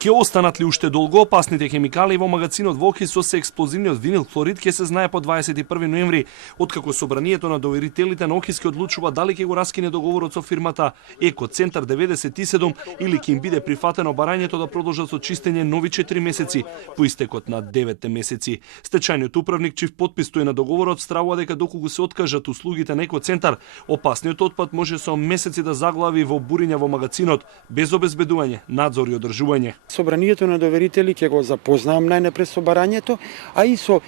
Ке останат ли уште долго опасните хемикали во магазинот во Охрид со експлозивниот винил хлорид ќе се знае по 21 ноември, откако собранието на доверителите на Охрид ќе одлучува дали ќе го раскине договорот со фирмата Еко Центар 97 или ќе им биде прифатено барањето да продолжат со чистење нови 4 месеци по истекот на 9 месеци. Стечајниот управник чив подпис стои на договорот стравува дека доколку се откажат услугите на Еко Центар, опасниот отпад може со месеци да заглави во буриња во магазинот без обезбедување, надзор и одржување. Собранието на доверители ќе го запознаам најнапред со барањето, а и со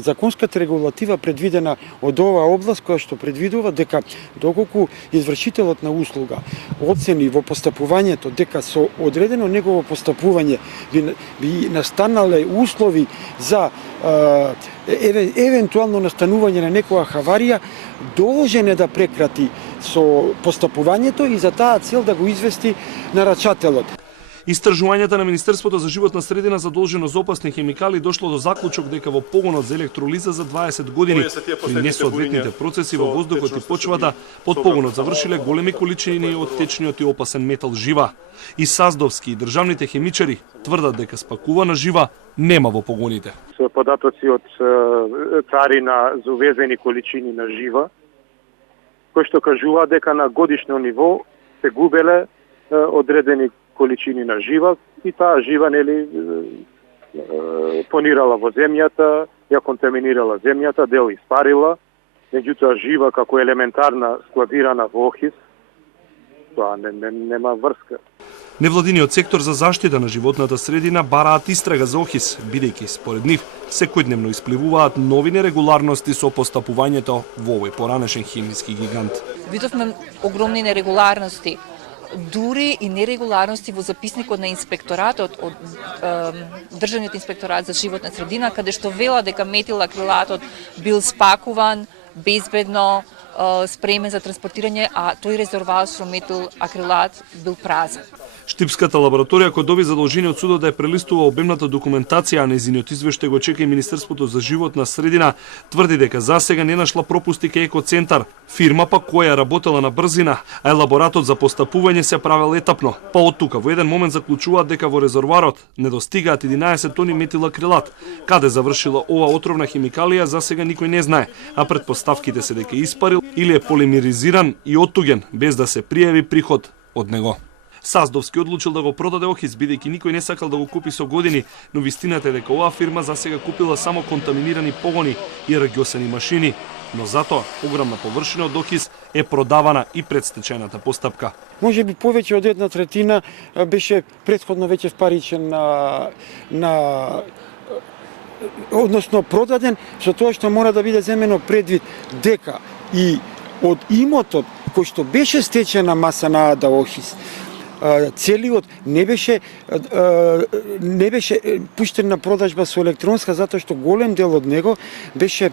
законската регулатива предвидена од оваа област, која што предвидува дека доколку извршителот на услуга оцени во постапувањето дека со одредено негово постапување би настанале услови за евентуално настанување на некоја хаварија, должен е да прекрати со постапувањето и за таа цел да го извести нарачателот. Истражувањата на Министерството за животна средина задолжено за опасни хемикали дошло до заклучок дека во погонот за електролиза за 20 години при несоодветните процеси во воздухот и почвата под погонот завршиле големи количини од течниот и опасен метал жива. И Саздовски и државните хемичари тврдат дека спакувана жива нема во погоните. Со податоци од царина за увезени количини на жива, кои што кажува дека на годишно ниво се губеле одредени количини на жива и таа жива понирала во земјата, ја контаминирала земјата, дел испарила, меѓутоа жива како елементарна складирана во Охрид, тоа нема врска. Невладиниот сектор за заштита на животната средина бараат истрага за Охрид, бидејќи според нив секојдневно испливуваат нови нерегуларности со постапувањето во овој поранешен хемиски гигант. Видовме огромни нерегуларности, дури и нерегуларности во записникот на инспекторатот од Државниот инспекторат за животна средина, каде што вела дека метилакрилатот бил спакуван безбедно, спремен за транспортирање, а тој резервоар со метилакрилат бил празен. Штипската лабораторија која доби задолжение од судот да ја прелистува обемната документација, а нејзиниот извештај го чека и Министерството за животна средина, тврди дека засега не нашла пропусти кај Еко Центар, фирма па која работела на брзина, а елаборатот за постапување се правел етапно. Па од тука во еден момент заклучуваат дека во резервоарот недостигаат 11 тони метилакрилат. Каде завршила ова отровна хемикалија засега никој не знае, а претпоставките се дека испарил или е полимеризиран и оттуген без да се пријави приход од него. Саздовски одлучил да го продаде Охрид, бидејќи никој не сакал да го купи со години, но вистината е дека оваа фирма засега купила само контаминирани погони и рагјосени машини, но затоа огромна површина од Охрид е продавана и пред стечајната постапка. Може би повеќе од 1/3 беше претходно веќе впаричен односно продаден, со тоа што мора да биде земено предвид дека и од имотот кој што беше стечена маса на Ада Охрид, целиот не беше пуштен на продажба со електронска, затоа што голем дел од него беше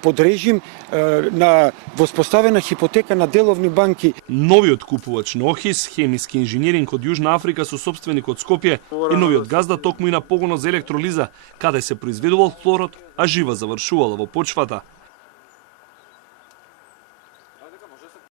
под режим на воспоставена хипотека на деловни банки. Новиот купувач на Охрид, хемиски инженеринг од Јужна Африка со собственик од Скопје, е новиот газда токму и на погонот за електролиза, каде се произведувал хлорот, а жива завршувала во почвата.